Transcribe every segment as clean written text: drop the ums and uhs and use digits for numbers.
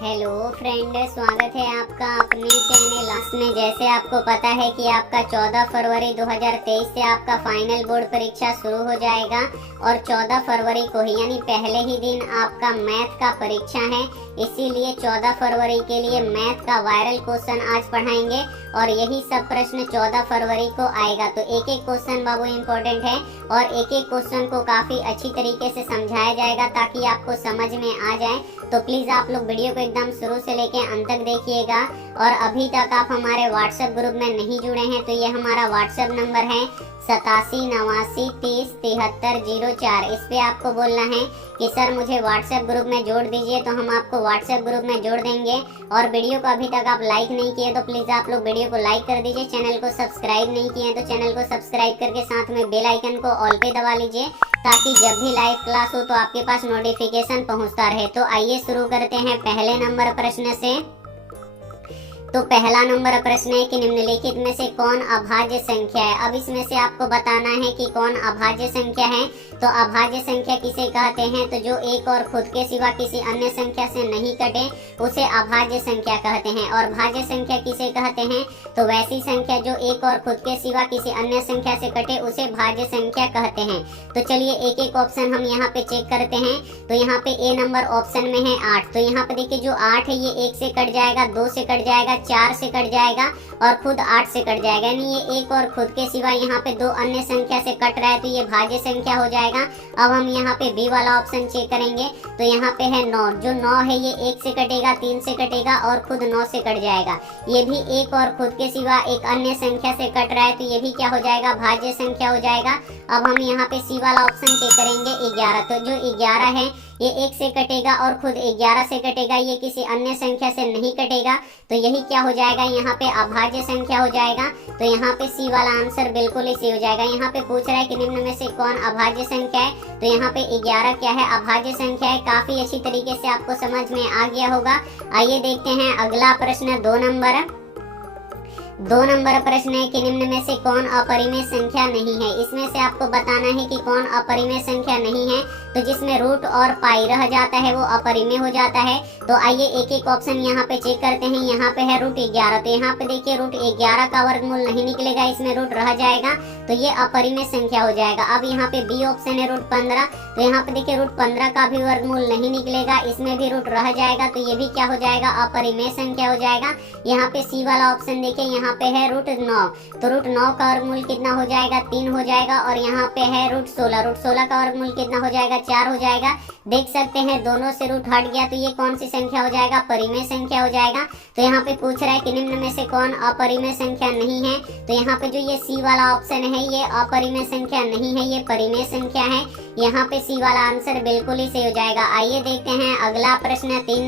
Hello friend, स्वागत है आपका अपने चैनल में। जैसे आपको पता है कि आपका 14 फरवरी 2023 से आपका फाइनल बोर्ड परीक्षा शुरू हो जाएगा और 14 फरवरी को ही यानी पहले ही दिन आपका मैथ का परीक्षा है। इसीलिए 14 फरवरी के लिए मैथ का वायरल क्वेश्चन आज पढ़ाएंगे और यही सब प्रश्न 14 फरवरी को आएगा। तो एक एक क्वेश्चन बाबू इम्पोर्टेंट है और एक एक क्वेश्चन को काफी अच्छी तरीके से समझाया जाएगा ताकि आपको समझ में आ जाए। तो प्लीज आप लोग वीडियो को एकदम शुरू से लेके अंत तक देखिएगा। और अभी तक आप हमारे व्हाट्सएप ग्रुप में नहीं जुड़े हैं तो ये हमारा व्हाट्सएप नंबर है 8789307304। इस पे आपको बोलना है कि सर मुझे व्हाट्सएप ग्रुप में जोड़ दीजिए, तो हम आपको व्हाट्सएप ग्रुप में जोड़ देंगे। और वीडियो को अभी तक आप लाइक नहीं किए तो प्लीज आप लोग वीडियो को लाइक कर दीजिए। चैनल को सब्सक्राइब नहीं किए तो चैनल को सब्सक्राइब करके साथ में बेल आइकन को ऑल पे दबा लीजिए ताकि जब भी लाइव क्लास हो तो आपके पास नोटिफिकेशन पहुंचता रहे। तो आइए शुरू करते हैं पहले नंबर प्रश्न से। तो पहला नंबर प्रश्न है कि निम्नलिखित में से कौन अभाज्य संख्या है। अब इसमें से आपको बताना है कि कौन अभाज्य संख्या है। तो अभाज्य संख्या किसे कहते हैं? तो जो एक और खुद के सिवा किसी अन्य संख्या से नहीं कटे उसे अभाज्य संख्या कहते हैं। और भाज्य संख्या किसे कहते हैं? तो वैसी संख्या जो एक और खुद के सिवा किसी अन्य संख्या से कटे उसे भाज्य संख्या कहते हैं। तो चलिए एक एक ऑप्शन हम यहाँ पे चेक करते हैं। तो यहाँ पे ए नंबर ऑप्शन में है 8। तो यहाँ पे देखिए जो 8 है ये 1 से कट जाएगा, 2 से कट जाएगा, 4 से कट जाएगा और खुद 8 से कट जाएगा। यानी ये एक और खुद के सिवा यहाँ पे 2 अन्य संख्या से कट रहा है तो ये भाज्य संख्या हो जाएगा। अब हम यहाँ पे बी वाला ऑप्शन चेक करेंगे। तो यहाँ पे है 9। जो 9 है ये 1 से कटेगा, 3 से कटेगा और खुद 9 से कट जाएगा। ये भी एक और खुद के सिवा एक अन्य संख्या से कट रहा है तो ये भी क्या हो जाएगा? भाज्य संख्या हो जाएगा। अब हम यहाँ पे सी वाला ऑप्शन चेक करेंगे 11। तो जो 11 है ये 1 से कटेगा और खुद 11 से कटेगा, ये किसी अन्य संख्या से नहीं कटेगा तो यही क्या हो जाएगा? यहाँ पे अभाज्य संख्या हो जाएगा। तो यहाँ पे सी वाला आंसर बिल्कुल ही सही हो जाएगा। यहाँ पे पूछ रहा है कि निम्न में से कौन अभाज्य संख्या है। तो यहाँ पे 11 क्या है? अभाज्य संख्या है। काफी अच्छी तरीके से आपको समझ में आ गया होगा। आइए देखते हैं अगला प्रश्न 2 नंबर प्रश्न है कि निम्न में से कौन अपरिमेय संख्या नहीं है। इसमें से आपको बताना है कि कौन अपरिमेय संख्या नहीं है। तो जिसमें रूट और पाई रह जाता है वो अपरिमेय हो जाता है। तो आइए एक एक ऑप्शन यहाँ पे चेक करते हैं। यहाँ पे है रूट 11। तो यहाँ पे देखिए रूट 11 का वर्गमूल नहीं निकलेगा, इसमें रूट रह जाएगा तो ये अपरिमेय संख्या हो जाएगा। अब यहाँ पे बी ऑप्शन है रूट 15। तो यहाँ पे देखिए रूट 15 का भी वर्गमूल नहीं निकलेगा, इसमें भी रूट रह जाएगा तो ये भी क्या हो जाएगा? अपरिमेय संख्या हो जाएगा। यहाँ पे सी वाला ऑप्शन देखिए, यहाँ पे है रूट 9। तो रूट 9 का वर्गमूल कितना हो जाएगा? 3 हो जाएगा। और यहाँ पे है रूट 16। रूट 16 का वर्गमूल कितना हो जाएगा? 4 हो जाएगा। देख सकते हैं दोनों से रूट हट गया तो ये कौन सी संख्या हो जाएगा? परिमेय संख्या हो जाएगा। तो यहाँ पे पूछ रहा है कि निम्न में से कौन अपरिमेय संख्या नहीं है। तो यहाँ पे जो ये सी वाला ऑप्शन है ये अपरिमेय संख्या नहीं है, ये परिमेय संख्या है। यहाँ पे सी वाला आंसर बिल्कुल ही सही हो जाएगा। आइए देखते हैं अगला प्रश्न 3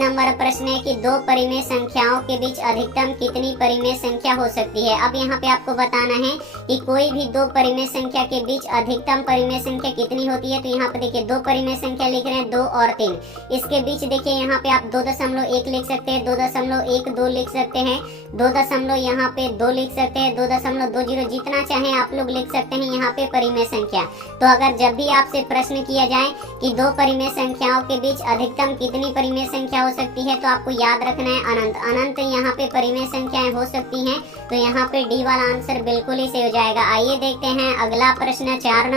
नंबर प्रश्न है कि 2 परिमेय संख्याओं के बीच अधिकतम कितनी परिमेय संख्या हो सकती है। अब यहाँ पे आपको बताना है कि कोई भी 2 परिमेय संख्या के बीच अधिकतम परिमेय संख्या कितनी होती है। तो यहाँ पे देखिए 2 परिमेय संख्या लिख रहे हैं 2 और 3। इसके बीच देखिए यहाँ पे आप 2.1 लिख सकते हैं, 2.12 लिख सकते हैं, 2 यहाँ पे 2 लिख सकते हैं, 2.20, जितना चाहे आप लोग लिख सकते हैं यहाँ पे परिमेय संख्या। तो अगर जब भी आपसे प्रश्न किया जाए कि 2 परिमेय संख्याओं के बीच अधिकतम कितनी परिमेय संख्या हो सकती है तो आपको याद रखना है अनंत यहाँ पे परिमेय संख्याएं हो सकती हैं। तो यहाँ पे डी वाला आंसर बिल्कुल ही सही हो जाएगा। आइए देखते हैं अगला प्रश्न 4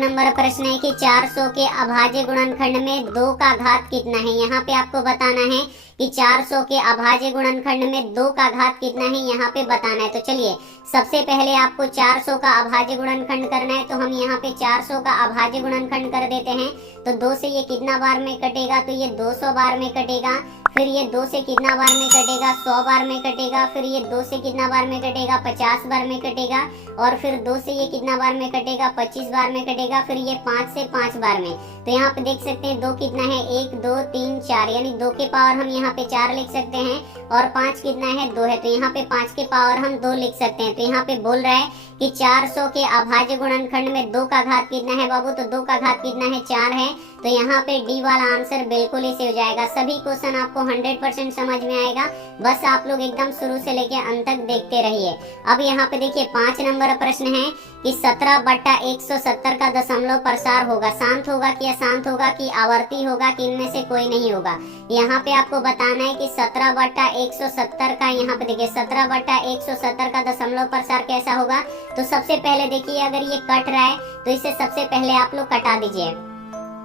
नंबर प्रश्न है कि 400 के अभाज्य गुणनखंड में 2 का घात कितना है। यहाँ पे आपको बताना है कि 400 के अभाज्य गुणनखंड में 2 का घात कितना है, यहाँ पे बताना है। तो चलिए सबसे पहले आपको 400 का अभाज्य गुणनखंड करना है। तो हम यहाँ पे 400 का अभाज्य गुणनखंड कर देते हैं। तो 2 से ये कितना बार में कटेगा? तो ये 200 बार में कटेगा। फिर ये 2 से कितना बार में कटेगा? 100 बार में कटेगा। फिर ये 2 से कितना बार में कटेगा? 50 बार में कटेगा। और फिर 2 से ये कितना बार में कटेगा? 25 बार में कटेगा। फिर ये 5 से 5 बार में। तो यहाँ पे देख सकते हैं 2 कितना है? 1 2 3 4, यानी 2 के पावर हम यहाँ पे 4 लिख सकते हैं। और 5 कितना है? 2 है तो यहाँ पे 5 के पावर हम 2 लिख सकते हैं। तो यहाँ पे बोल रहा है कि 400 के अभाज्य गुणनखंड में 2 का घात कितना है बाबू? तो 2 का घात कितना है? 4 है। तो तो यहाँ पे डी वाला आंसर बिल्कुल ही सही हो जाएगा। सभी क्वेश्चन आपको 100% समझ में आएगा, बस आप लोग एकदम शुरू से लेके अंत तक देखते रहिए। अब यहाँ पे देखिए 5 नंबर प्रश्न है कि 17/170 का दशमलव प्रसार होगा, शांत होगा कि अशांत होगा कि आवर्ती होगा कि इनमें से कोई नहीं होगा। यहाँ पे आपको बताना है कि 17/170 का, यहाँ पे देखिए 17/170 का दशमलव प्रसार कैसा होगा। तो सबसे पहले देखिए अगर ये कट रहा है तो इसे सबसे पहले आप लोग कटा दीजिए।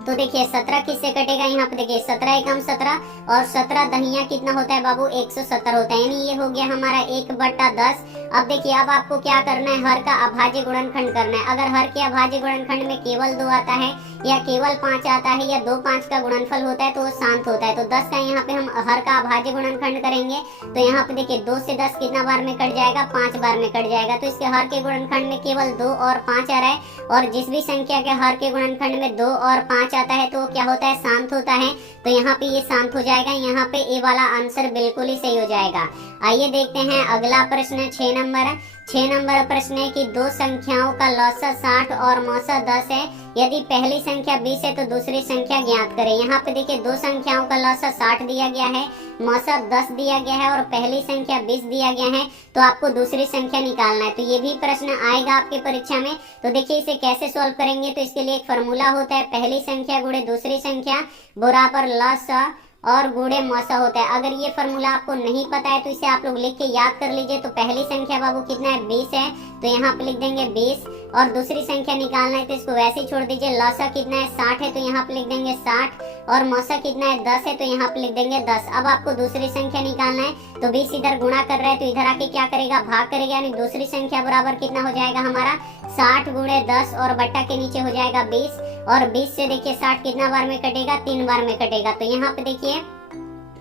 तो देखिए 17 किससे कटेगा, यहाँ पे देखिए 17 एकम 17 और 17 दहिया कितना होता है बाबू 170 होता है, यानी ये हो गया हमारा 1/10। अब देखिए अब आपको क्या करना है, हर का अभाज्य गुणनखंड करना है। अगर हर के अभाज्य गुणनखंड में केवल 2 आता है या केवल 5 आता है या 2 5 का गुणनफल होता है तो वो शांत होता है। तो 10 का यहाँ पे हम हर का अभाज्य गुणनखंड करेंगे तो यहाँ पे देखिए 2 से 10 कितना बार में कट जाएगा, 5 बार में कट जाएगा। तो इसके हर के गुणनखंड में केवल 2 और 5 आ रहा है, और जिस भी संख्या के हर के गुणनखंड में 2 और 5 आता है तो क्या होता है, शांत होता है। तो यहाँ पे ये शांत हो जाएगा, यहाँ पे ए वाला आंसर बिल्कुल ही सही हो जाएगा। आइए देखते हैं अगला प्रश्न 6 नंबर। 6 नंबर प्रश्न है कि दो संख्याओं का लौसा 60 और मौसा 10 है, यदि पहली संख्या 20 है तो दूसरी संख्या ज्ञात करें। यहाँ पे देखिए दो संख्याओं का लौसा 60 दिया गया है, मौसा 10 दिया गया है और पहली संख्या 20 दिया गया है, तो आपको दूसरी संख्या निकालना है। तो ये भी प्रश्न आएगा आपके परीक्षा में। तो देखिए इसे कैसे सॉल्व करेंगे, तो इसके लिए एक फॉर्मूला होता है, पहली संख्या गुणे दूसरी संख्या बराबर लौसा और गुणे मौसा होता है। अगर ये फॉर्मूला आपको नहीं पता है तो इसे आप लोग लिख के याद कर लीजिए। तो पहली संख्या बाबू कितना है, 20 है, तो यहाँ पे लिख देंगे 20, और दूसरी संख्या निकालना है तो इसको वैसे ही छोड़ दीजिए। लौसा कितना है, 60 है, तो यहाँ पे लिख देंगे 60, और मौसा कितना है, 10 है, तो यहाँ पे लिख देंगे 10। अब आपको दूसरी संख्या निकालना है, तो 20 इधर गुणा कर रहा है तो इधर आके क्या करेगा, भाग करेगा, यानी दूसरी संख्या बराबर कितना हो जाएगा हमारा 60 गुणे 10 और बट्टा के नीचे हो जाएगा 20, और 20 से देखिए 60 कितना बार में कटेगा, 3 बार में कटेगा। तो यहाँ पे देखिए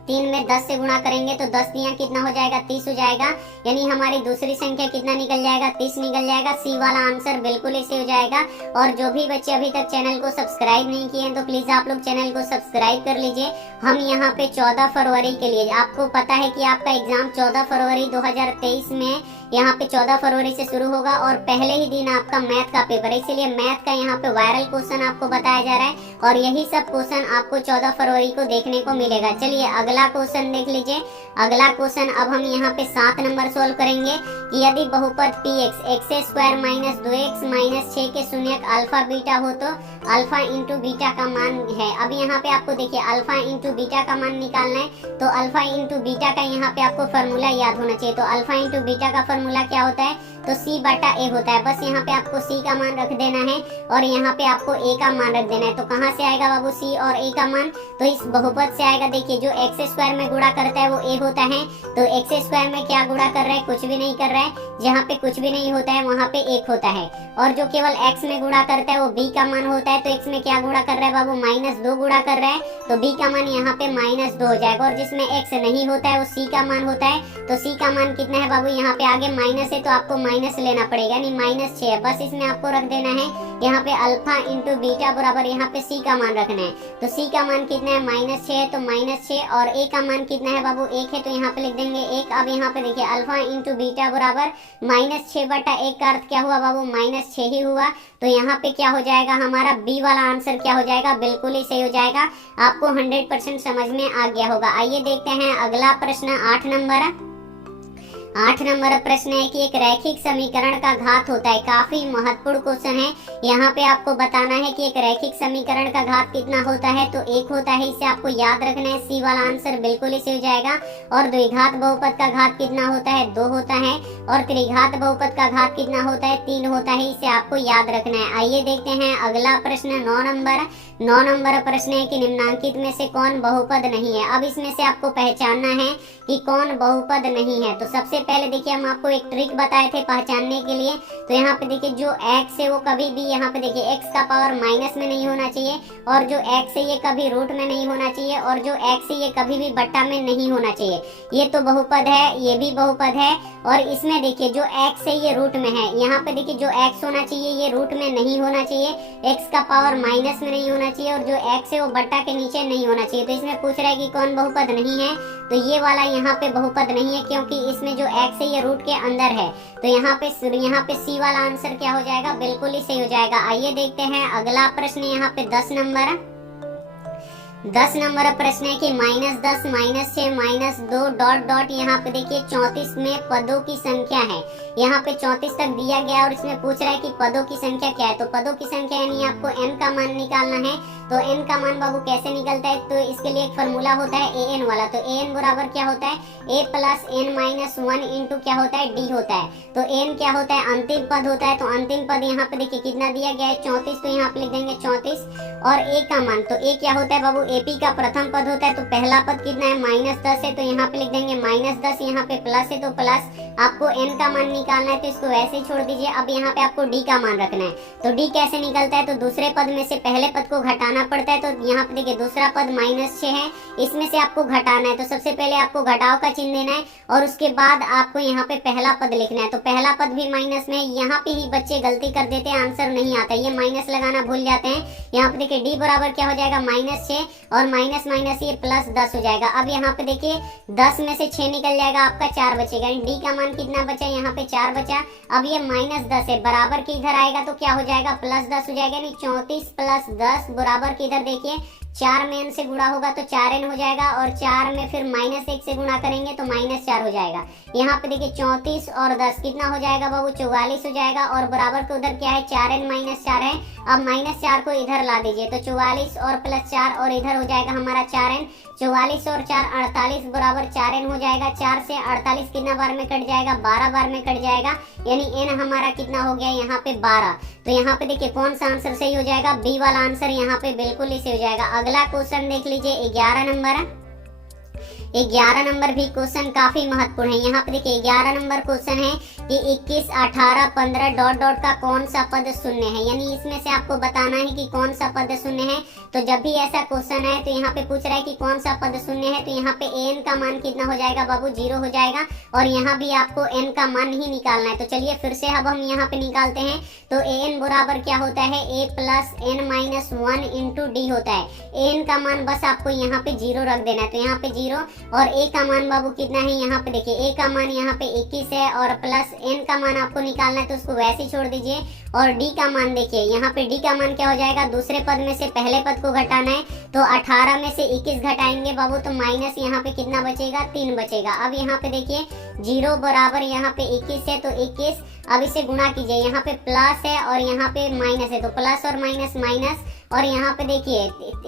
3 में 10 से गुणा करेंगे तो 10 दिया कितना हो जाएगा, 30 हो जाएगा, यानी हमारी दूसरी संख्या कितना निकल जाएगा, 30 निकल जाएगा। सी वाला आंसर बिल्कुल ऐसे हो जाएगा। और जो भी बच्चे अभी तक चैनल को सब्सक्राइब नहीं किए हैं तो प्लीज आप लोग चैनल को सब्सक्राइब कर लीजिए। हम यहाँ पे 14 फरवरी के लिए, आपको पता है कि आपका एग्जाम 14 फरवरी 2023 में यहाँ पे 14 फरवरी से शुरू होगा, और पहले ही दिन आपका मैथ का पेपर है, इसीलिए मैथ का यहाँ पे वायरल क्वेश्चन आपको बताया जा रहा है, और यही सब क्वेश्चन आपको 14 फरवरी को देखने को मिलेगा। चलिए अगला क्वेश्चन देख लीजिए। अगला क्वेश्चन अब हम यहाँ पे 7 नंबर सोल्व करेंगे कि यदि बहुपद px x² - 2x - 6 के शून्यक अल्फा बीटा हो तो अल्फा इंटू बीटा का मान है। अब यहाँ पे आपको देखिए अल्फा इंटू बीटा का मान निकालना है, तो अल्फा इंटू बीटा का यहाँ पे आपको फॉर्मूला याद होना चाहिए। तो अल्फा इंटू बीटा का फॉर्मूला क्या होता है, तो c/a होता है। बस यहाँ पे आपको c का मान रख देना है और यहाँ पे आपको a का मान रख देना है। तो कहाँ से आएगा बाबू c और a का मान, तो इस बहुपद से आएगा। देखिए जो x² में गुणा करता है वो a होता है, तो x² में क्या गुणा कर रहा है, कुछ भी नहीं कर रहा है। जहाँ पे कुछ भी नहीं होता है वहाँ पे 1 होता है, और जो केवल x में गुणा करता है वो b का मान होता है। तो x में क्या गुणा कर रहा है बाबू, -2 गुणा कर रहा है, तो b का मान यहाँ पे -2 हो जाएगा। और जिसमें x नहीं होता है वो c का मान होता है, तो c का मान कितना है बाबू, यहाँ पे आगे माइनस है तो आपको माइनस लेना पड़ेगा, यानी -6 है। बस इसमें आपको रख देना है यहाँ पे अल्फा इंटू बीटा बराबर यहाँ पे c का मान रखना है। तो c का मान कितना है, -6 है, तो -6, और a का मान कितना है बाबू, 1 है, तो यहाँ पे लिख देंगे 1। अब यहाँ पे देखिए अल्फा इंटू बीटा बराबर -6/1 का अर्थ क्या हुआ बाबू, -6 ही हुआ। तो यहाँ पे क्या हो जाएगा हमारा बी वाला आंसर क्या हो जाएगा, बिल्कुल ही सही हो जाएगा। आपको 100% समझ में आ गया होगा। आइए देखते हैं अगला प्रश्न 8 नंबर। 8 नंबर प्रश्न है कि एक रैखिक समीकरण का घात होता है। काफी महत्वपूर्ण क्वेश्चन है। यहाँ पे आपको बताना है कि एक रैखिक समीकरण का घात कितना होता है, तो 1 होता है, इसे आपको याद रखना है। सी वाला आंसर बिल्कुल ही सही हो जाएगा। और द्विघात बहुपद का घात कितना होता है, 2 होता है, और त्रिघात बहुपद का घात कितना होता है, 3 होता है, इसे आपको याद रखना है। आइए देखते हैं अगला प्रश्न 9 नंबर। 9 नंबर प्रश्न है कि निम्नांकित में से कौन बहुपद नहीं है। अब इसमें से आपको पहचानना है कि कौन बहुपद नहीं है। तो सबसे पहले देखिए हम आपको एक ट्रिक बताए थे पहचानने के लिए। तो यहाँ पे देखिए जो x है वो कभी भी यहाँ पे देखिए x का पावर माइनस में नहीं होना चाहिए, और जो x है ये कभी रूट में नहीं होना चाहिए, और जो x है ये कभी भी बट्टा में नहीं होना चाहिए। ये तो बहुपद है, ये भी बहुपद है, और इसमें देखिए जो x है ये रूट में है। यहाँ पे देखिए जो x होना चाहिए ये रूट में नहीं होना चाहिए, x का पावर माइनस में नहीं होना चाहिए, और जो x है वो बट्टा के नीचे नहीं होना चाहिए। तो इसमें पूछ रहा है कि कौन बहुपद नहीं है, तो ये वाला यहाँ पे बहुपद नहीं है, क्योंकि इसमें जो x है ये रूट के अंदर है। तो यहाँ पे सी वाला आंसर क्या हो जाएगा, बिल्कुल ही सही हो जाएगा। आइए देखते हैं अगला प्रश्न यहाँ पे 10 नंबर। 10 नंबर प्रश्न है कि -10 -6 -2 डॉट डॉट यहाँ पे देखिए 34 में पदों की संख्या है। यहाँ पे 34 तक दिया गया और इसमें पूछ रहा है कि पदों की संख्या क्या है। तो पदों की संख्या यानी आपको n का मान निकालना है। तो n का मान बाबू कैसे निकलता है, तो इसके लिए एक फॉर्मूला होता है an वाला। तो an बराबर क्या होता है, a plus n minus 1 into क्या होता है, d होता है। तो n क्या होता है, अंतिम पद होता है। तो अंतिम पद यहाँ पे देखिए कितना दिया गया है, 34। तो यहाँ पे लिख देंगे 34 और a का मान, तो a क्या होता है बाबू, AP का प्रथम पद होता है। तो पहला पद कितना है, -10 है। तो यहाँ पे लिख देंगे -10, यहाँ पे प्लस है तो प्लस। आपको n का मान निकालना है तो इसको वैसे ही छोड़ दीजिए। अब यहाँ पे आपको d का मान रखना है। तो d कैसे निकलता है, तो दूसरे पद में से पहले पद को घटाना पड़ता है। तो यहाँ पे देखिए दूसरा पद -6 है, इसमें से आपको घटाना है। तो सबसे पहले आपको घटाव का चिन्ह देना है और उसके बाद आपको यहाँ पे पहला पद लिखना है। तो पहला पद भी माइनस में है। यहाँ पे ही बच्चे गलती कर देते हैं, आंसर नहीं आता, ये माइनस लगाना भूल जाते हैं। यहाँ पे देखिए d बराबर क्या हो जाएगा, -6 और माइनस माइनस ये +10 हो जाएगा। अब यहाँ पे देखिए 10 में से 6 निकल जाएगा, आपका 4 बचेगा। d का मान कितना बचा, यहाँ पे 4 बचा। अब ये -10 है, बराबर के इधर आएगा तो क्या हो जाएगा, +10 हो जाएगा। यानी 34 + 10 बराबर के इधर देखिए 4 में n से गुणा होगा तो 4n हो जाएगा और 4 में फिर -1 से गुणा करेंगे तो -4 हो जाएगा। यहाँ पे देखिए 34 और 10 कितना हो जाएगा बाबू, 44 हो जाएगा। और बराबर के उधर क्या है, 4n - 4 है। अब -4 को इधर ला दीजिए तो 44 और +4 और इधर हो जाएगा हमारा 4n। 44 और 4 48 बराबर 4n हो जाएगा। 4 से 48 कितना बार में कट जाएगा, 12 बार में कट जाएगा। यानी n हमारा कितना हो गया यहाँ पे 12। तो यहाँ पे देखिए कौन सा आंसर सही हो जाएगा, बी वाला आंसर यहाँ पे बिल्कुल ही सही हो जाएगा। अगला क्वेश्चन देख लीजिए 11 नंबर। 11 नंबर भी क्वेश्चन काफी महत्वपूर्ण है। यहाँ पे देखिए 11 नंबर क्वेश्चन है कि 21, 18, 15 डॉट डॉट का कौन सा पद शून्य है। यानी इसमें से आपको बताना है कि कौन सा पद शून्य है। तो जब भी ऐसा क्वेश्चन है तो यहाँ पे पूछ रहा है कि कौन सा पद शून्य है, तो यहाँ पे an का मान कितना हो जाएगा बाबू, 0 हो जाएगा। और यहाँ भी आपको n का मान ही निकालना है। तो चलिए फिर से अब हम यहाँ पे निकालते हैं। तो an बराबर क्या होता है, a plus n minus 1 into D होता है। an का मान बस आपको यहाँ पे 0 रख देना है। तो यहाँ पे 0 और a का मान बाबू कितना है, यहाँ पे देखिए a का मान यहाँ पे 21 है और प्लस n का मान आपको निकालना है तो उसको वैसे ही छोड़ दीजिए। और d का मान देखिए, यहाँ पे d का मान क्या हो जाएगा, दूसरे पद में से पहले पद को घटाना है। तो 18 में से 21 घटाएंगे बाबू तो माइनस यहाँ पे कितना बचेगा, 3 बचेगा। अब यहाँ पे देखिए 0 बराबर यहाँ पे 21 है तो 21। अब इसे गुणा कीजिए, यहाँ पे प्लस है और यहाँ पे माइनस है तो प्लस और माइनस माइनस। और यहाँ पे देखिए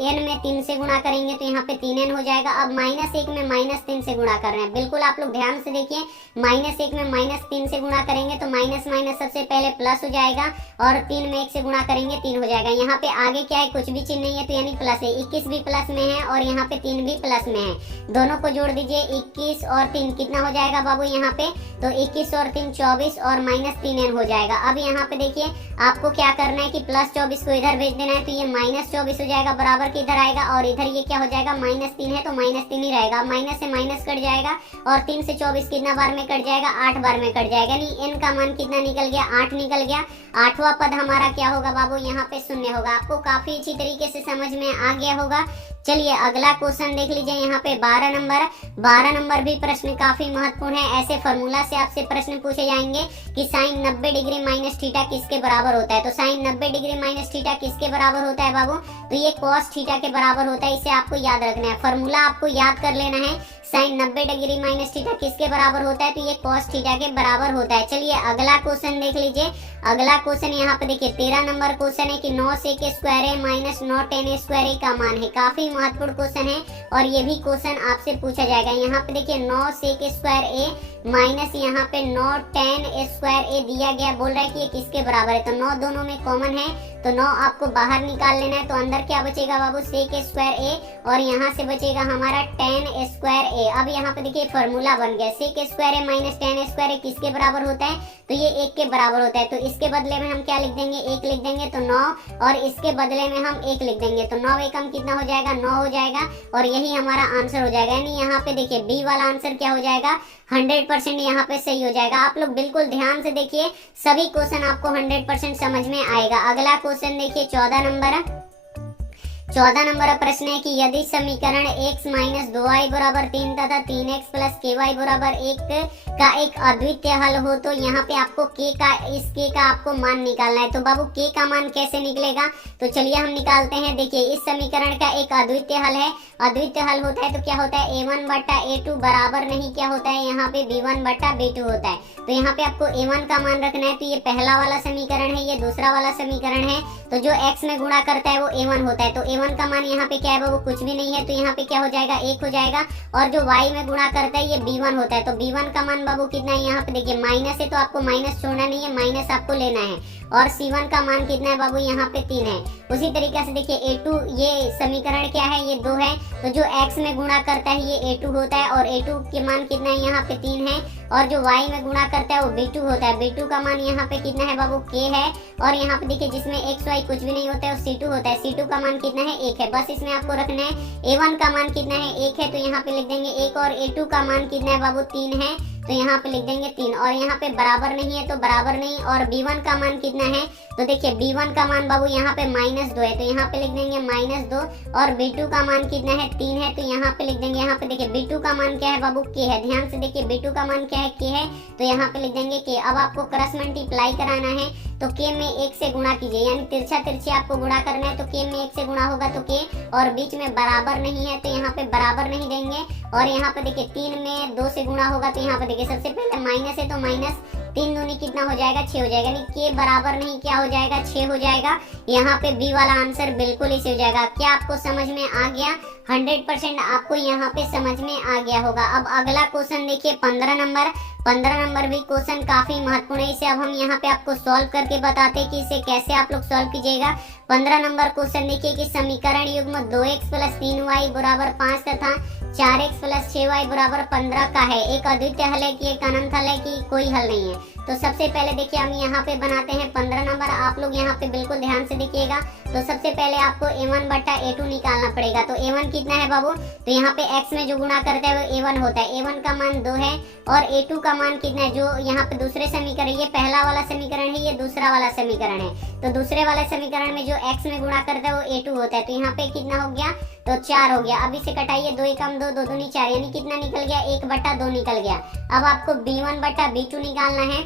n में 3 से गुणा करेंगे तो यहाँ पे 3n हो जाएगा। अब -1 में -3 से गुणा कर रहे हैं, बिल्कुल आप लोग ध्यान से देखिए। -1 में -3 से गुणा करेंगे तो माइनस माइनस सबसे पहले प्लस हो जाएगा और 3 में 1 से गुणा करेंगे 3 हो जाएगा। यहाँ पे आगे क्या है, कुछ भी चिन्ह नहीं है तो यानी प्लस है। 21 भी प्लस में है और यहाँ पे 3 भी प्लस में है। दोनों को जोड़ दीजिए, 21 और 3 कितना हो जाएगा बाबू यहाँ पे, तो 21 और 3 24 और -3n हो जाएगा। अब यहाँ पे देखिए आपको क्या करना है कि +24 को इधर भेज देना है। तो ये -24 हो जाएगा, बराबर के इधर आएगा और इधर ये क्या हो जाएगा, -3 है तो -3 ही रहेगा। माइनस से माइनस कट जाएगा और 3 से 24 कितना बार में कट जाएगा, 8 बार में कट जाएगा। यानी n का मान कितना निकल गया, 8 निकल गया। 8वां पद हमारा क्या होगा बाबू, यहाँ पे शून्य होगा। आपको काफी अच्छी तरीके से समझ में आ गया होगा। चलिए अगला क्वेश्चन देख लीजिए, यहाँ पे 12 नंबर। 12 नंबर भी प्रश्न काफी महत्वपूर्ण है। ऐसे फॉर्मूला से आपसे प्रश्न पूछे जाएंगे कि साइन 90 डिग्री माइनस थीटा किसके बराबर होता है। तो साइन 90 डिग्री माइनस थीटा किसके बराबर होता है बाबू, तो ये कॉस थीटा के बराबर होता है। इसे आपको याद रखना है, फॉर्मूला आपको याद कर लेना है। साइन 90 डिग्री माइनस थीटा किसके बराबर होता है, तो ये कॉस थीटा के बराबर होता है। चलिए अगला क्वेश्चन देख लीजिए। अगला क्वेश्चन यहाँ पे देखिए 13 नंबर क्वेश्चन है कि 9 sec square a minus 9 tan a square a का मान है। काफी महत्वपूर्ण क्वेश्चन है और ये भी क्वेश्चन आपसे पूछा जाएगा। यहाँ पे देखिए 9 sec स्क्वायर a माइनस यहाँ पे 9 tan a स्क्वायर a दिया गया, बोल रहा है कि ये किसके बराबर है। तो 9 दोनों में कॉमन है तो 9 आपको बाहर निकाल लेना है। तो अंदर क्या बचेगा बाबू, sec स्क्वायर a और यहाँ से बचेगा हमारा tan a स्क्वायर a। अब यहाँ पे देखिए फॉर्मूला बन गया, sec square a minus tan a square a किसके बराबर होता है, तो ये 1 के बराबर होता है। तो इसके बदले में हम क्या लिख देंगे, 1 लिख देंगे तो 9 और इसके बदले में हम 1 लिख देंगे तो 9 एकम कितना हो जाएगा, 9 हो जाएगा और यही हमारा आंसर हो जाएगा। यानी यहाँ पे देखिए बी वाला आंसर क्या हो जाएगा, 100% यहाँ पे सही हो जाएगा। आप लोग बिल्कुल ध्यान से देखिए, सभी क्वेश्चन आपको 100% समझ में आएगा। अगला क्वेश्चन देखिए 14 नंबर। 14 नंबर प्रश्न है कि यदि समीकरण x माइनस 2y बराबर 3 तथा 3x प्लस ky बराबर 1 का एक अद्वितीय हल हो तो यहाँ पे आपको इस k का आपको मान निकालना है। तो बाबू k का मान कैसे निकलेगा, तो चलिए हम निकालते हैं। देखिए इस समीकरण का एक अद्वितीय हल है, अद्वितीय हल होता है तो क्या होता है a1 बटा a2 बराबर नहीं क्या होता है यहाँ पे b1 बटा b2 होता है। तो यहाँ पे आपको a1 का मान रखना है। तो ये पहला वाला समीकरण है, ये दूसरा वाला समीकरण है। तो जो x में गुणा करता है वो a1 होता है। तो a1 का मान यहाँ पे क्या है वो कुछ भी नहीं है, तो यहाँ पे क्या हो जाएगा 1 हो जाएगा। और जो y में गुणा करता है ये b1 होता है। तो b1 का मान बाबू कितना है, यहाँ पे देखिए माइनस है तो आपको माइनस छोड़ना नहीं है, माइनस आपको लेना है। और c1 का मान कितना है बाबू, यहाँ पे 3 है। उसी तरीके से देखिए a2, ये समीकरण क्या है, ये 2 है। तो जो x में गुणा करता है ये a2 होता है और a2 के मान कितना है, यहाँ पे 3 है। और जो y में गुणा करता है वो b2 होता है। b2 का मान यहाँ पे कितना है बाबू, k है। और यहाँ पे देखिए जिसमें x y कुछ भी नहीं होता है वो c2 होता है। c2 का मान कितना है, 1 है। बस इसमें आपको रखना है a1 का मान कितना है, 1 है। तो यहाँ पे लिख देंगे 1 और a2 का मान कितना है बाबू, 3 है। तो यहाँ पे लिख देंगे 3 और यहाँ पे बराबर नहीं है तो बराबर नहीं। और b1 का मान कितना है, तो देखिए b1 का मान बाबू यहाँ पे -2 है। तो यहाँ पे लिख देंगे -2 और b2 का मान कितना है, 3 है। तो यहाँ पे लिख देंगे, यहाँ पे देखिए b2 का मान क्या है बाबू, k है। ध्यान से देखिए b2 का मान क्या है, k है। तो यहाँ पे लिख देंगे k। अब आपको क्रॉस मल्टीप्लाई कराना है तो k में 1 से गुणा कीजिए, यानी तिरछा तिरछी आपको गुणा करना है। तो k में 1 से गुणा होगा तो k, और बीच में बराबर नहीं है तो यहाँ पे बराबर नहीं देंगे। और यहाँ पे देखिए 3 में 2 से गुणा होगा तो यहाँ पे देखिए सबसे पहले माइनस है तो माइनस 3 दूनी कितना हो जाएगा, 6 हो जाएगा। यानी k बराबर नहीं क्या हो जाएगा, 6 हो जाएगा। यहाँ पे बी वाला आंसर बिल्कुल ही सही हो जाएगा। क्या आपको समझ में आ गया? 100% आपको यहाँ पे समझ में आ गया होगा। अब अगला क्वेश्चन देखिए 15 नंबर भी क्वेश्चन काफी महत्वपूर्ण है। इसे अब हम यहाँ पे आपको सॉल्व करके बताते हैं कि इसे कैसे आप लोग सॉल्व कीजिएगा। 15 नंबर क्वेश्चन देखिए कि समीकरण युग्म 2x प्लस 3y बराबर 5 तथा 4x प्लस 6y बराबर 15 का है। एक अद्वितीय हल है कि एक अनंत हल है कि कोई हल नहीं है। तो सबसे पहले देखिए हम यहाँ पे बनाते हैं 15 नंबर। आप लोग यहाँ पे बिल्कुल ध्यान से देखिएगा। तो सबसे पहले आपको a1 बटा a2 निकालना पड़ेगा। तो a1 कितना है बाबू, तो यहाँ पे x में जो गुणा करता है वो a1 होता है। a1 का मान 2 है और a2 का मान कितना है, जो यहाँ पे दूसरे समीकरण, ये पहला वाला समीकरण है, ये दूसरा वाला समीकरण है। तो दूसरे वाले समीकरण में जो x में गुणा करता है वो a2 होता है। तो यहाँ पे कितना हो गया, तो 4 हो गया। अब इसे कटाइए, 2 एकम 2, 2 दूनी 4, यानी कितना निकल गया, 1 बटा 2 निकल गया। अब आपको b1 बटा b2 निकालना है।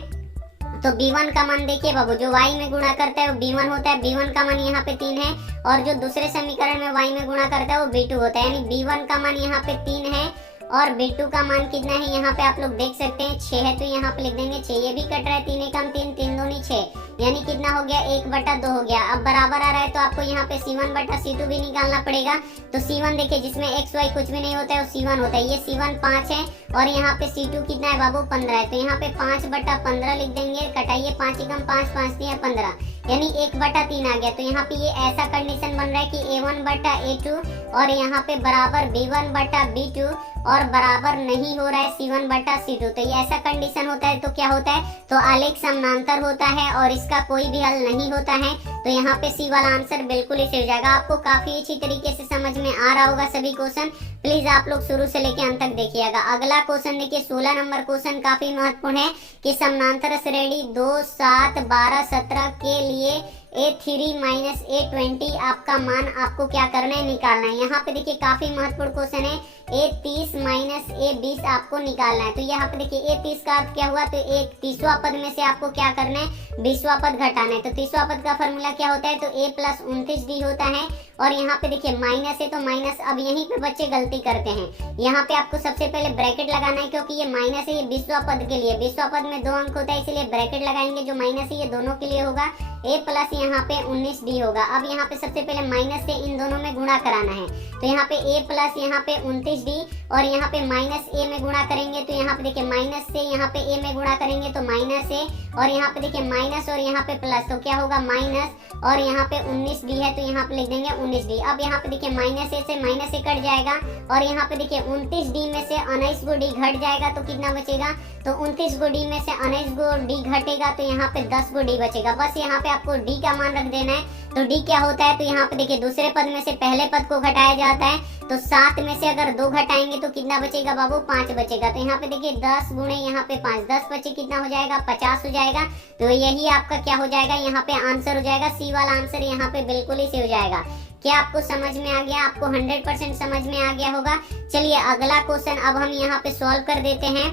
तो b1 का मान देखिए बाबू, जो y में गुणा करता है वो b1 होता है। b1 का मान यहाँ पे 3 है और जो दूसरे समीकरण में y में गुणा करता है वो b2 होता है। यानी b1 का मान यहाँ पे 3 है और b2 का मान कितना है, यहाँ पे आप लोग देख सकते हैं 6 है। तो यहाँ पे लिख देंगे 6। ये भी कट रहा है, 3 एकम 3, 3 दूनी 6, यानी कितना हो गया, 1 बटा 2 हो गया। अब बराबर आ रहा है तो आपको यहाँ पे c1 बटा c2 भी निकालना पड़ेगा। तो c1 देखिए जिसमें x y कुछ भी नहीं होता है वो c1 होता है। ये c1 5 है और यहाँ पे c2 कितना है बाबू, 15 है। तो यहाँ पे 5 बटा 15 लिख देंगे। कटाइए, 5 एकम 5, 5 3 15, यानी 1 बटा 3 आ गया। तो यहाँ पे ये ऐसा कंडीशन बन रहा है कि a1 बटा a2 और यहाँ पे बराबर b1 बटा b2 और बराबर नहीं हो रहा है c1 बटा c2। तो ये ऐसा कंडीशन होता है तो क्या होता है, तो आलेख समानांतर होता है और इसका कोई भी हल नहीं होता है। तो यहाँ पे सी वाला आंसर बिल्कुल ही सही हो जाएगा। आपको काफी अच्छी तरीके से समझ में आ रहा होगा सभी क्वेश्चन। प्लीज आप लोग शुरू से लेके अंत तक देखिएगा। अगला क्वेश्चन देखिए 16 नंबर क्वेश्चन काफी महत्वपूर्ण है कि समानांतर श्रेणी 2, 7, 12, 17 के लिए a3 माइनस a20 आपका मान आपको क्या करना है, निकालना है। यहाँ पे देखिए काफी महत्वपूर्ण क्वेश्चन है। a30 माइनस a20 आपको निकालना है। तो यहाँ पे देखिए a30 का अर्थ क्या हुआ, तो एक 30वां पद में से आपको क्या करना है, 20वां पद घटाना है। तो 30वां पद का फॉर्मूला क्या होता है, तो a प्लस 29d होता है। और यहाँ पे देखिए माइनस है तो माइनस, अब यहीं पे बच्चे गलती करते हैं। यहाँ पे आपको सबसे पहले ब्रैकेट लगाना है क्योंकि ये माइनस है, ये 20वां पद के लिए। 20वां पद में 2 अंक होता है इसलिए ब्रैकेट लगाएंगे। जो माइनस है ये दोनों के लिए होगा, a प्लस यहाँ पे 19d होगा। अब यहाँ पे सबसे पहले माइनस से इन दोनों में गुणा कराना है। तो यहाँ पे a प्लस यहाँ पे 29d और यहाँ पे माइनस a में गुणा करेंगे। तो यहाँ पे देखिए माइनस से यहाँ पे a में गुणा करेंगे तो माइनस a, और यहाँ पे देखिए माइनस और यहाँ पे प्लस, तो क्या होगा माइनस, और यहाँ पे 19d है तो यहाँ पे लिख देंगे 19d। अब यहाँ पे देखिए माइनस a से माइनस a कट जाएगा और यहाँ पे देखिए 29d में से 19 को d घट जाएगा तो कितना बचेगा, तो 29 को d में से 19 को d घटेगा तो यहाँ पे 10 को d बचेगा। बस यहाँ पे आपको d का मान रख देना है। तो d क्या होता है, तो यहाँ पे देखिए दूसरे पद में से पहले पद को घटाया जाता है। तो 7 में से अगर 2 घटाएंगे तो कितना बचेगा बाबू, 5 बचेगा। तो यहाँ पे देखिए 10 गुणे यहाँ पे 5, 10 बचे कितना हो जाएगा, 50 हो जाएगा। तो यही आपका क्या हो जाएगा, यहाँ पे आंसर हो जाएगा। सी वाला आंसर यहाँ पे बिल्कुल ही सही हो जाएगा। क्या आपको समझ में आ गया? आपको 100% समझ में आ गया होगा। चलिए अगला क्वेश्चन अब हम यहाँ पे सॉल्व कर देते हैं।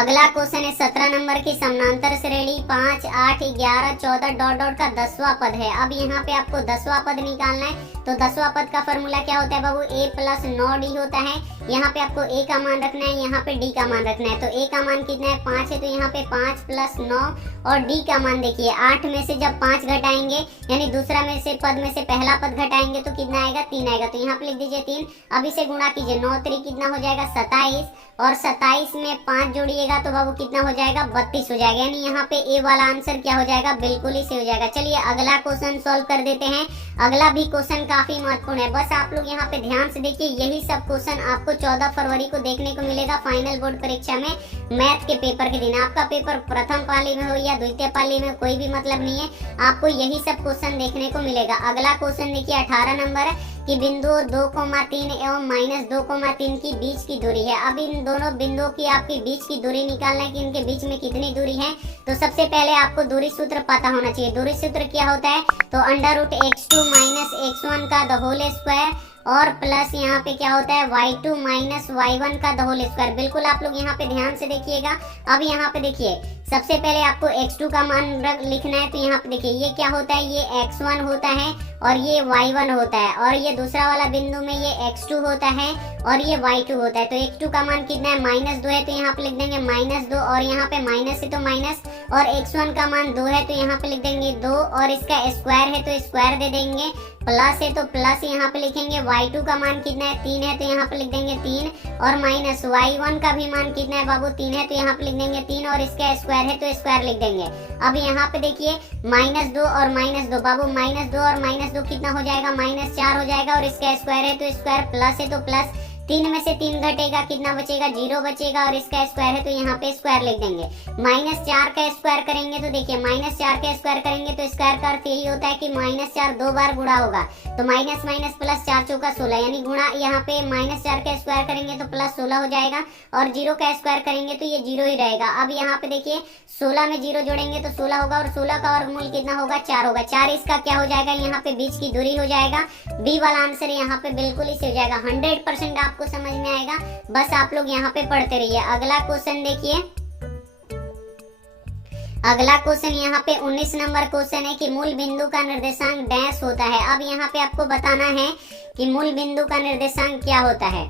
अगला क्वेश्चन है 17 नंबर की समानांतर श्रेणी 5, 8, 11, 14 डॉट डॉट का 10वां पद है। अब यहाँ पे आपको 10वां पद निकालना है। तो 10वां पद का फॉर्मूला क्या होता है बाबू? a प्लस 9d होता है। यहाँ पे आपको a का मान रखना है, यहाँ पे d का मान रखना है। तो a का मान कितना है? 5 है, तो यहाँ पे 5 प्लस 9 और d का मान देखिए 8 में से जब 5 घटाएंगे यानी दूसरा में से पद में से पहला पद घटाएंगे तो कितना आएगा? 3 आएगा। तो यहाँ पे लिख दीजिए 3। अब इसे गुणा कीजिए, 9 3 कितना हो जाएगा? 27 और 27 में 5 जोड़िएगा तो बाबू कितना हो जाएगा? 32 हो जाएगा। यानी यहाँ पे ए वाला आंसर क्या हो जाएगा? बिल्कुल ही सही हो जाएगा। चलिए अगला क्वेश्चन सॉल्व कर देते हैं। अगला भी क्वेश्चन काफी महत्वपूर्ण है, बस आप लोग यहाँ पे ध्यान से देखिए। यही सब क्वेश्चन आपको 14 फरवरी को देखने को मिलेगा फाइनल बोर्ड परीक्षा में, मैथ के पेपर के दिन। आपका पेपर प्रथम पाली में हो या द्वितीय पाली में, कोई भी मतलब नहीं है, आपको यही सब क्वेश्चन देखने को मिलेगा। अगला क्वेश्चन देखिए 18 नंबर है कि बिंदु 2,3 एवं -2,3 की बीच की दूरी है। अब इन दोनों बिंदुओं की आपकी बीच की दूरी निकालना है कि इनके बीच में कितनी दूरी है। तो सबसे पहले आपको दूरी सूत्र पता होना चाहिए। दूरी सूत्र क्या होता है? तो √x2 - x1 का द होल स्क्वायर और प्लस यहाँ पे क्या होता है? y2 - y1 का द होल स्क्वायर। बिल्कुल आप लोग यहाँ पे ध्यान से देखिएगा। अब यहाँ पे देखिए सबसे पहले आपको x2 का मान लिखना है। तो यहाँ पे देखिए ये क्या होता है? ये x1 होता है और ये y1 होता है, और ये दूसरा वाला बिंदु में ये x2 होता है और ये y2 होता है। तो x2 का मान कितना है? -2 है, तो यहाँ पे लिख देंगे -2 और यहाँ पे माइनस है तो माइनस, और x1 का मान 2 है तो यहाँ पे लिख देंगे 2 और इसका स्क्वायर है तो स्क्वायर दे देंगे, प्लस है तो प्लस यहाँ पे लिखेंगे। y2 का मान कितना है? 3 है, तो यहाँ पे लिख देंगे 3 और माइनस y1 का भी मान कितना है बाबू? 3 है, तो यहाँ पे लिख देंगे 3 और इसका स्क्वायर है तो स्क्वायर लिख देंगे। अब यहाँ पे देखिए -2 और -2 बाबू, -2 और -2 कितना हो जाएगा? -4 हो जाएगा, और इसका स्क्वायर है तो स्क्वायर, प्लस है तो प्लस, 3 में से 3 घटेगा कितना बचेगा? 0 बचेगा, और इसका स्क्वायर है तो यहाँ पे स्क्वायर लिख देंगे। -4 का स्क्वायर करेंगे तो देखिए -4 का स्क्वायर करेंगे तो स्क्वायर का अर्थ यही होता है कि -4 दो बार गुणा होगा, तो माइनस माइनस प्लस 4 चौका 16, यानी गुणा यहाँ पे -4 का स्क्वायर करेंगे तो प्लस 16 हो जाएगा, और 0 का स्क्वायर करेंगे तो ये 0 ही रहेगा। अब यहाँ पे देखिए 16 में 0 जोड़ेंगे तो 16 होगा, और 16 का वर्गमूल कितना होगा? 4 होगा। 4 इसका क्या हो जाएगा? यहाँ पे बीच की दूरी हो जाएगा। बी वाला आंसर यहाँ पे बिल्कुल ही सही हो जाएगा। 100% आपको समझ में आएगा, बस आप लोग यहाँ पे पढ़ते रहिए। अगला क्वेश्चन देखिए, अगला क्वेश्चन यहाँ पे 19 नंबर क्वेश्चन है कि मूल बिंदु का निर्देशांक डैश होता है। अब यहाँ पे आपको बताना है कि मूल बिंदु का निर्देशांक क्या होता है।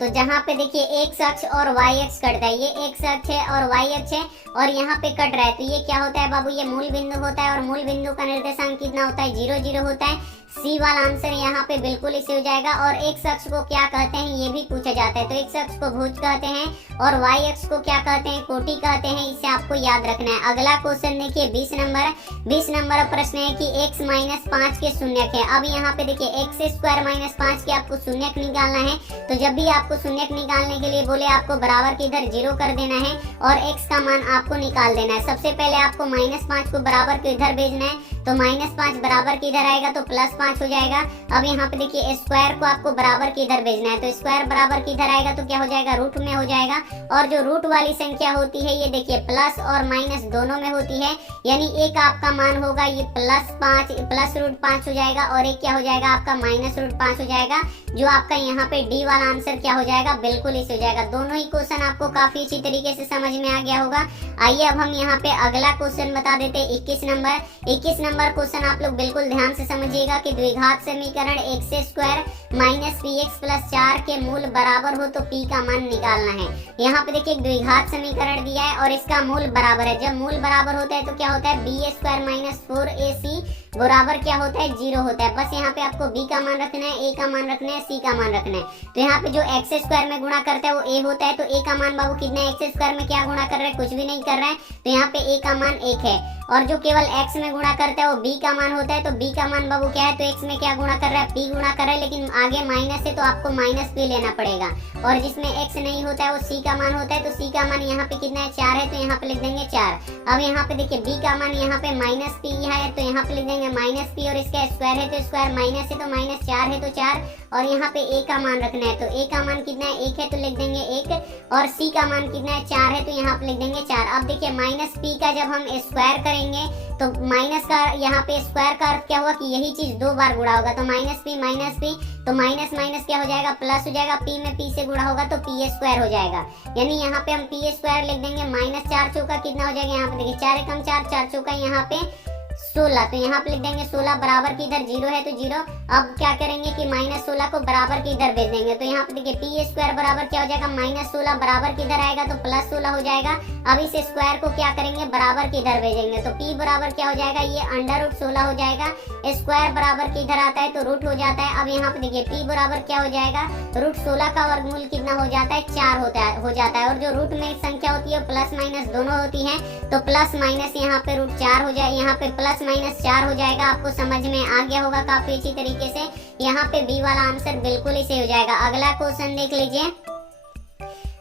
तो जहाँ पे देखिए x अक्ष और y अक्ष कटता है, ये x अक्ष है और y अक्ष है और यहाँ पे कट रहा है, तो ये क्या होता है बाबू? ये मूल बिंदु होता है, और मूल बिंदु का निर्देशांक कितना होता है? 0 0 होता है। सी वाला आंसर यहाँ पे बिल्कुल इसे हो जाएगा। और x अक्ष को क्या कहते हैं ये भी पूछा जाता है, तो x अक्ष को भुज कहते हैं और y अक्ष को क्या कहते हैं? कोटि कहते हैं। इसे आपको याद रखना है। अगला क्वेश्चन देखिए 20 नंबर प्रश्न है कि x - 5 के शून्यक है। अब यहाँ पे देखिए x² - 5 के आपको शून्यक निकालना है। तो जब भी आपको शून्यक निकालने के लिए बोले आपको बराबर के इधर 0 कर देना है और x का मान आपको निकाल देना है। सबसे पहले आपको -5 को बराबर के इधर भेजना है, तो -5 बराबर के इधर आएगा तो +5 हो जाएगा। अब यहाँ पे देखिए स्क्वायर को आपको बराबर के इधर भेजना है, तो स्क्वायर बराबर के इधर आएगा तो क्या हो जाएगा? रूट में हो जाएगा। और जो रूट वाली संख्या होती है ये देखिए प्लस और माइनस दोनों में होती है, यानी एक आपका मान होगा ये +5 हो जाएगा, और एक क्या हो जाएगा आपका? -√5 हो जाएगा, जो आपका यहाँ पे डी वाला आंसर क्या हो जाएगा? बिल्कुल इसे हो जाएगा। दोनों ही क्वेश्चन आपको काफी अच्छी तरीके से समझ में आ गया होगा। आइए अब हम यहाँ पे अगला क्वेश्चन बता देते हैं 21 नंबर क्वेश्चन आप लोग बिल्कुल ध्यान से समझिएगा कि द्विघात समीकरण x² - px + 4 के मूल बराबर हो तो p का मान निकालना है। यहाँ पे देखिए द्विघात समीकरण दिया है और इसका मूल बराबर है। जब मूल बराबर होता है तो क्या होता है? b² - 4ac बराबर क्या होता है? 0 होता है। बस यहाँ पे आपको b का मान रखना है, a का मान रखना है, c का मान रखना है। तो यहाँ पे जो x² में गुणा करता है वो a होता है, तो a का मान बाबू कितना है? x² में क्या गुणा कर रहा है? कुछ भी नहीं कर रहा है, तो यहाँ पे a का मान 1 है। और जो केवल x में गुणा करता है वो b का मान होता है, तो b का मान बाबू क्या है? तो x में क्या गुणा कर रहा है? p गुणा कर रहा है, लेकिन आगे माइनस है तो आपको -p लेना पड़ेगा। और जिसमें x नहीं होता है वो c का मान होता है, तो c का मान यहाँ पे कितना है? 4 है, तो यहाँ पे लिख देंगे 4। अब यहाँ पे देखिए b का मान यहाँ पे -p है, तो यहाँ पे लिख देंगे देंगे माइनस पी, और इसका स्क्वायर है तो स्क्वायर, माइनस है तो माइनस, 4 है तो 4, और यहाँ पे ए का मान रखना है तो ए का मान कितना है 1 है तो लिख देंगे 1, और सी का मान कितना है 4 है तो यहाँ पे लिख देंगे 4। अब देखिए माइनस पी का जब हम स्क्वायर करेंगे तो माइनस का यहाँ पे स्क्वायर का अर्थ क्या हुआ कि यही चीज 2 बार गुणा होगा, तो माइनस पी तो माइनस माइनस क्या हो जाएगा प्लस हो जाएगा, पी में पी से गुणा होगा तो पी स्क्वायर हो जाएगा, यानी यहाँ पे हम पी स्क्वायर लिख देंगे माइनस 4 चौका कितना हो जाएगा, यहाँ पे देखिए 4 एकम 4, 4 चौका यहाँ पे 16, तो यहाँ पे लिख देंगे 16 बराबर की इधर 0 है तो 0। अब क्या करेंगे कि माइनस 16 को बराबर की इधर भेज देंगे, तो यहाँ पे देखिए पी स्क्वायर बराबर क्या हो जाएगा माइनस 16 बराबर की इधर आएगा तो प्लस 16 हो जाएगा। अब इस स्क्वायर को क्या करेंगे बराबर की इधर भेजेंगे, तो पी बराबर क्या हो जाएगा ये अंडर रूट 16 हो जाएगा, स्क्वायर बराबर की इधर आता है तो रूट हो जाता है। अब यहाँ पे देखिए पी बराबर क्या हो जाएगा रूट 16 का वर्गमूल कितना हो जाता है 4 हो जाता है, और जो रूट में संख्या होती है प्लस माइनस दोनों होती है, तो प्लस माइनस यहाँ पे रूट 4 हो जाए, यहाँ पे प्लस माइनस 4 हो जाएगा। आपको समझ में आ गया होगा काफी अच्छी तरीके से। यहाँ पे बी वाला आंसर बिल्कुल ही सही हो जाएगा। अगला क्वेश्चन देख लीजिए।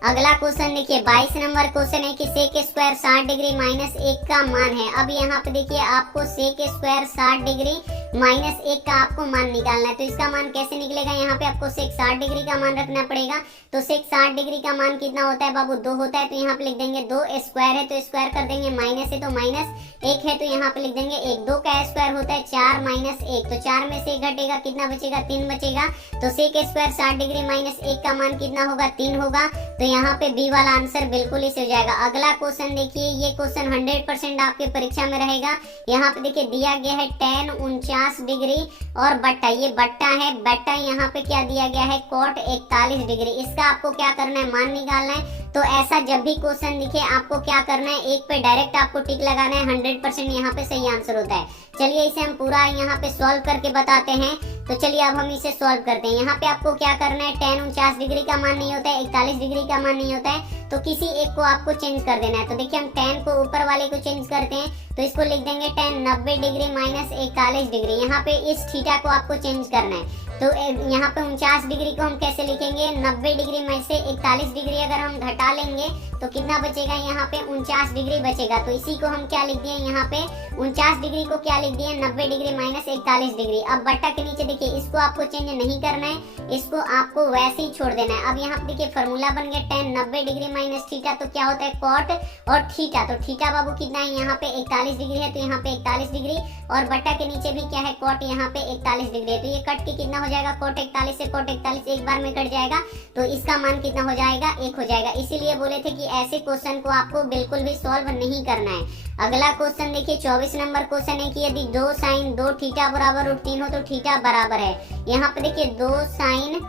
अगला क्वेश्चन देखिए 22 नंबर क्वेश्चन है कि सेक स्क्वायर 60 डिग्री माइनस 1 का मान है। अब यहाँ पे देखिए आपको सेक स्क्वायर 60 डिग्री माइनस 1 का आपको मान निकालना है, तो इसका मान कैसे निकलेगा, यहाँ पे आपको सेक 60 डिग्री का मान रखना पड़ेगा। तो सेक 60 डिग्री का मान कितना होता है बाबू 2 होता है, तो यहाँ पे लिख देंगे 2, स्क्वायर है तो स्क्वायर कर देंगे, माइनस है तो माइनस, 1 है तो यहाँ पे लिख देंगे 1, 2 का स्क्वायर होता है 4 माइनस 1, तो 4 में से 1 घटेगा कितना बचेगा 3 बचेगा, तो सेक स्क्वायर 60 डिग्री माइनस 1 का मान कितना होगा 3 होगा। तो यहाँ पे बी वाला आंसर बिल्कुल ही सही हो जाएगा। अगला क्वेश्चन देखिए, ये क्वेश्चन 100% आपके परीक्षा में रहेगा। यहाँ पे देखिए दिया गया है tan 49 डिग्री और बट्टा, ये बट्टा है, बट्टा यहाँ पे क्या दिया गया है cot 41 डिग्री। इसका आपको क्या करना है मान निकालना है। तो ऐसा जब भी क्वेश्चन दिखे आपको क्या करना है, एक पे डायरेक्ट आपको टिक लगाना है, 100% यहाँ पे सही आंसर होता है। चलिए इसे हम पूरा यहाँ पे सॉल्व करके बताते हैं। तो चलिए अब हम इसे सॉल्व करते हैं। यहाँ पे आपको क्या करना है, tan 49 डिग्री का मान नहीं होता है, 41 डिग्री का मान नहीं होता है, तो किसी एक को आपको चेंज कर देना है। तो देखिए हम tan को ऊपर वाले को चेंज करते हैं, तो इसको लिख देंगे tan 90 डिग्री माइनस 41 डिग्री। यहाँ पे इस थीटा को आपको चेंज करना है, तो यहाँ पे 49 डिग्री को हम कैसे लिखेंगे, 90 डिग्री में से 41 डिग्री अगर हम घटा लेंगे तो कितना बचेगा, यहाँ पे 49 डिग्री बचेगा। तो इसी को हम क्या लिख दिए, यहाँ पे 49 डिग्री को क्या लिख दिए 90 डिग्री माइनस 41 डिग्री। अब बट्टा के नीचे देखिए इसको आपको चेंज नहीं करना है, इसको आपको वैसे ही छोड़ देना है। अब यहाँ पे देखिए फॉर्मूला बन गया tan 90 डिग्री माइनस थीटा, तो क्या होता है cot और थीटा, तो थीटा बाबू कितना है यहाँ पे 41 डिग्री है, तो यहाँ पे 41 डिग्री, और बट्टा के नीचे भी क्या है cot यहाँ पे 41 डिग्री है, तो ये कट के कितना हो जाएगा cot 41 से cot 41 एक बार में कट जाएगा, तो इसका मान कितना हो जाएगा 1 हो जाएगा। इसीलिए बोले थे कि ऐसे क्वेश्चन को आपको बिल्कुल भी सॉल्व नहीं करना है। अगला क्वेश्चन देखिए 24 नंबर क्वेश्चन है कि यदि 2 sin 2 थीटा बराबर रूट 3 हो तो थीटा बराबर है। यहाँ पे देखिए 2 sin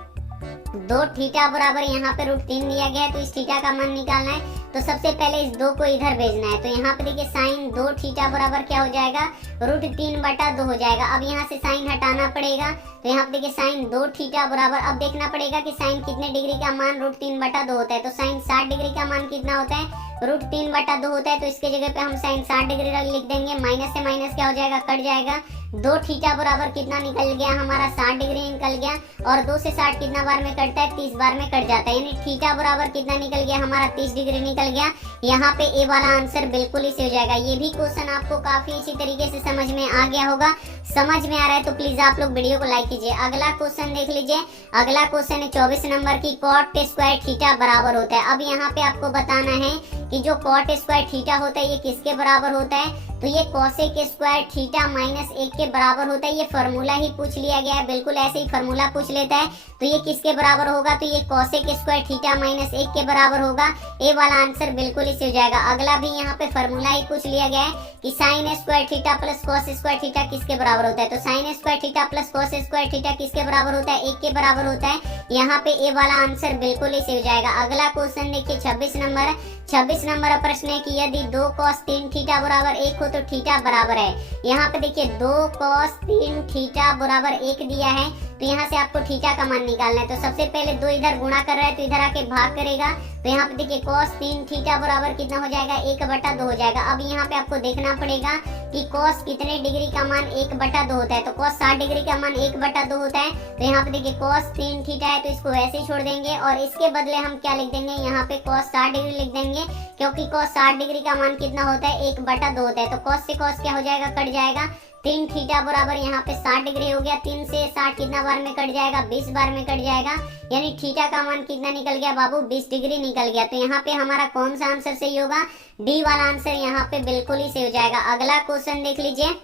2 थीटा बराबर यहाँ पे रूट 3 दिया गया है, तो इस थीटा का मान निकालना है। तो सबसे पहले इस 2 को इधर भेजना है, तो यहाँ पे देखिए sin 2 थीटा बराबर क्या हो जाएगा रूट 3 बटा 2 हो जाएगा। अब यहाँ से साइन हटाना पड़ेगा, तो यहाँ पे देखिए sin 2 थीटा बराबर, अब देखना पड़ेगा कि साइन कितने डिग्री का मान रूट 3 बटा 2 होता है, तो साइन 60 डिग्री का मान कितना होता है रूट 3 बटा 2 होता है, तो इसके जगह पे हम साइन 60 डिग्री लिख देंगे, माइनस से माइनस क्या हो जाएगा कट जाएगा, 2 थीटा बराबर कितना निकल गया हमारा 60 डिग्री निकल गया, और 2 से 60 कितना बार में कटता है 30 बार में कट जाता है, यानी थीटा बराबर कितना निकल गया हमारा 30 डिग्री निकल गया। यहाँ पे ए वाला आंसर बिल्कुल ही सही हो जाएगा। ये भी क्वेश्चन आपको काफी अच्छी तरीके से समझ में आ गया होगा। समझ में आ रहा है तो प्लीज आप लोग वीडियो को लाइक कीजिए। अगला क्वेश्चन देख लीजिए। अगला क्वेश्चन है 24 नंबर की cot स्क्वायर थीटा बराबर होता है। अब यहाँ पे आपको बताना है कि जो cot स्क्वायर थीटा होता है ये किसके बराबर होता है, तो ये cosec स्क्वायर थीटा माइनस 1 के बराबर होता है। ये फॉर्मूला ही पूछ लिया गया है, बिल्कुल ऐसे ही फॉर्मूला पूछ लेता है, तो ये किसके बराबर होगा, तो ये cosec स्क्वायर थीटा माइनस 1 के बराबर होगा। ए वाला आंसर बिल्कुल ही सही हो जाएगा। अगला भी यहाँ पे फॉर्मूला ही पूछ लिया गया है कि sine square theta plus cos square theta किसके बराबर होता है, तो sine square theta plus cos square theta किसके बराबर होता है 1 के बराबर होता है। यहाँ पे ए वाला आंसर बिल्कुल ही सही हो जाएगा। अगला क्वेश्चन देखिए 26 नंबर। 26 नंबर प्रश्न है कि यदि 2 cos 3 थीटा बराबर 1 हो तो थीटा बराबर है। यहाँ पे देखिए 2 cos 3 थीटा बराबर 1 दिया है, तो यहाँ से आपको थीटा का मान निकालना है। तो सबसे पहले 2 इधर गुणा कर रहा है तो इधर आके भाग करेगा, तो यहाँ पे देखिए cos 3 थीटा बराबर कितना हो जाएगा 1 बटा 2 हो जाएगा। अब यहाँ पे आपको देखना पड़ेगा कि cos कितने डिग्री का मान 1 बटा 2 होता है, तो cos 60 डिग्री का मान 1 बटा 2 होता है। तो यहाँ पे देखिए cos 3 थीटा है तो इसको वैसे ही छोड़ देंगे, और इसके बदले हम क्या लिख देंगे यहाँ पे cos 60 डिग्री लिख देंगे, क्योंकि cos 60 डिग्री का मान कितना होता है 1 बटा 2 होता है। तो cos से cos क्या हो जाएगा कट जाएगा, 3 थीटा बराबर यहाँ पे 60 डिग्री हो गया। 3 से 60 कितना बार में कट जाएगा, 20 बार में कट जाएगा, यानी थीटा का मान कितना निकल गया बाबू, 20 डिग्री निकल गया। तो यहाँ पे हमारा कौन सा आंसर सही होगा, डी वाला आंसर यहाँ पे बिल्कुल ही सही हो जाएगा। अगला क्वेश्चन देख लीजिए।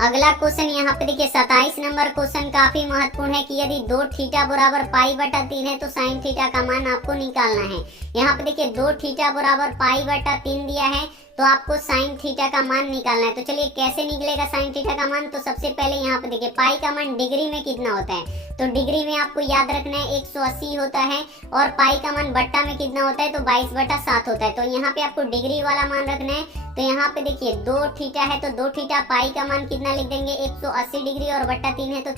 अगला क्वेश्चन यहाँ पे देखिए 27 नंबर क्वेश्चन काफी महत्वपूर्ण है कि यदि 2 थीटा बराबर पाई बटा 3 है तो साइन थीटा का मान आपको निकालना है। यहाँ पे देखिए 2 थीटा बराबर पाई बटा 3 दिया है तो आपको साइन थीटा का मान निकालना है। तो चलिए कैसे निकलेगा साइन थीटा का मान, तो सबसे पहले यहाँ पे देखिए पाई का मान डिग्री में कितना होता है, तो डिग्री में आपको याद रखना है 180 होता है, और पाई का मान बट्टा में कितना होता है, तो 22/7 होता है। तो यहाँ पे आपको डिग्री वाला मान रखना है। तो यहाँ पे देखिए 2 थीटा है तो 2 थीटा पाई का मान कितना लिख देंगे, 180 डिग्री, और बट्टा 3 है तो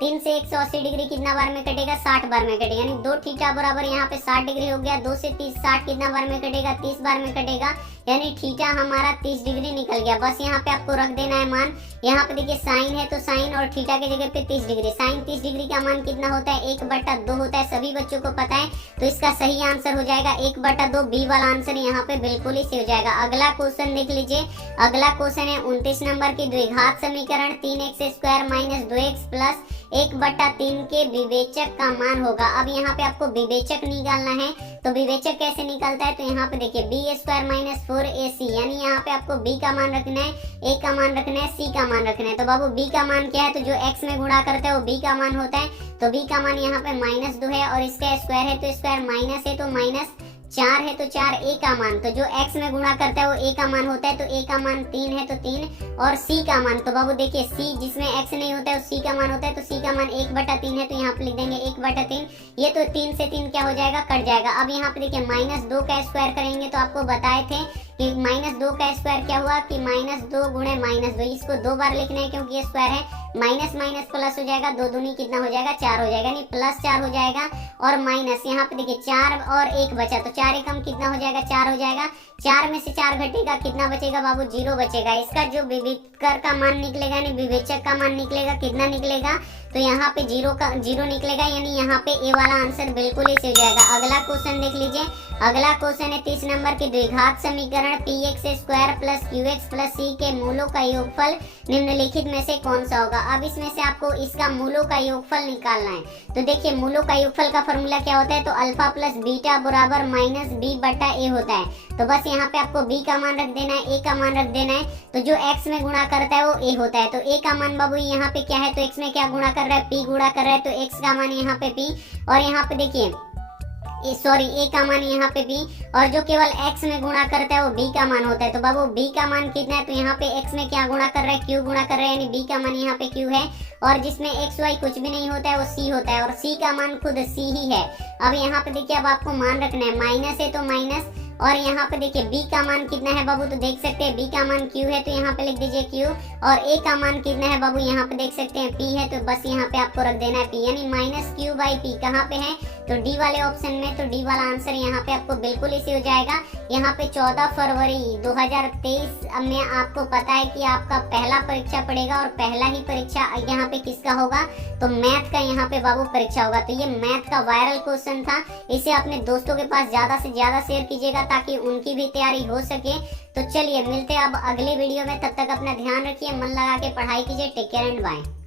3 से 180 डिग्री कितना बार में कटेगा, 60 बार में कटेगा, यानी 2 थीटा बराबर यहाँ पे 60 डिग्री हो गया। 2 से 30 60 कितना बार में कटेगा, 30 बार में कटेगा, यानी थीटा हमारा 30 डिग्री निकल गया। बस यहाँ पे आपको रख देना है मान। यहाँ पे देखिए साइन है तो साइन और थीटा के जगह पे 30 डिग्री, साइन 30 डिग्री का मान कितना होता है, 1/2 होता है, सभी बच्चों को पता है। तो इसका सही आंसर हो जाएगा 1/2, बी वाला आंसर यहाँ पे बिल्कुल ही सही हो जाएगा। अगला क्वेश्चन देख लीजिए। अगला क्वेश्चन है 29 नंबर की द्विघात समीकरण 3x² - 2x + 1/3 के विवेचक का मान होगा। अब यहाँ पे आपको विवेचक निकालना है, तो विवेचक कैसे निकलता है, तो यहाँ पे देखिए b² - 4ac, यानी यहाँ पे आपको b का मान रखना है, a का मान रखना है, c का मान रखना है। तो बाबू b का मान क्या है, तो जो x में गुणा करता है वो b का मान होता है। तो b का मान यहाँ पे -2 है, और इसका स्क्वायर है तो स्क्वायर माइनस है तो -4 है तो 4, a का मान, तो जो x में गुणा करता है वो a का मान होता है। तो a का मान 3 है तो 3, और c का मान, तो बाबू देखिए c जिसमें x नहीं होता है वो c का मान होता है, तो c का मान 1/3 है, तो यहाँ पे लिख देंगे 1/3। ये तो 3 से 3 क्या हो जाएगा, कट जाएगा। अब यहाँ पे देखिए -2 का स्क्वायर करेंगे, तो आपको बताए थे कि -2 का स्क्वायर क्या हुआ कि -2 गुणे -2, इसको 2 बार लिखना है क्योंकि ये स्क्वायर है। माइनस माइनस प्लस हो जाएगा, 2 दूनी कितना हो जाएगा, 4 हो जाएगा, यानी +4 हो जाएगा, और माइनस यहाँ पे देखिए 4 और 1 बचा, तो 4 एकम कितना हो जाएगा, 4 हो जाएगा। 4 में से 4 घटेगा, कितना बचेगा बाबू, 0 बचेगा। इसका जो विवेचक का मान निकलेगा, यानी विवेचक का मान निकलेगा, कितना निकलेगा, तो यहाँ पे 0 निकलेगा, यानी यहाँ पे ए वाला आंसर बिल्कुल ही सही हो जाएगा। अगला क्वेश्चन देख लीजिए। अगला क्वेश्चन है 30 नंबर की द्विघात समीकरण px² + qx + c के मूलों का योगफल निम्नलिखित में से कौन सा होगा। अब इसमें से आपको इसका मूलों का योगफल निकालना है। तो देखिए मूलों का योगफल का फॉर्मूला क्या होता है, तो अल्फा + बीटा बराबर -b/a होता है। तो बस यहाँ पे आपको b का मान रख देना है, a का मान रख देना है, तो जो x में गुणा करता है वो a होता है। तो a का मान बाबू यहाँ पे क्या है, तो x में क्या गुणा कर रहा है, p गुणा कर रहा है, तो x का मान यहाँ पे p, और यहाँ पे देखिए a का मान यहाँ पे b, और जो केवल x में गुणा करता है वो b का मान होता है। तो बाबू b का मान कितना है, तो यहाँ पे x में क्या गुणा कर रहा है, q गुणा कर रहा है, यानी b का मान यहाँ पे q है, और जिसमें x y कुछ भी नहीं होता है वो c होता है, और c का मान खुद c ही है। अब यहाँ पे देखिए अब आपको मान रखना है, माइनस है तो माइनस, और यहाँ पे देखिए b का मान कितना है बाबू, तो देख सकते हैं b का मान q है, तो यहाँ पे लिख दीजिए q, और a का मान कितना है बाबू, यहाँ पे देख सकते हैं p है, तो बस यहाँ पे आपको रख देना है p, यानी -q/p कहाँ पे है, तो डी वाले ऑप्शन में। तो डी वाला आंसर यहाँ पे आपको बिल्कुल इसी हो जाएगा। यहाँ पे 14 फरवरी 2023 में आपको पता है कि आपका पहला परीक्षा पड़ेगा, और पहला ही परीक्षा यहाँ पे किसका होगा, तो मैथ का यहाँ पे बाबू परीक्षा होगा। तो ये मैथ का वायरल क्वेश्चन था, इसे अपने दोस्तों के पास ज्यादा से ज्यादा शेयर कीजिएगा ताकि उनकी भी तैयारी हो सके। तो चलिए मिलते हैं अब अगली वीडियो में, तब तक अपना ध्यान रखिए, मन लगा के पढ़ाई कीजिए। Take care and bye.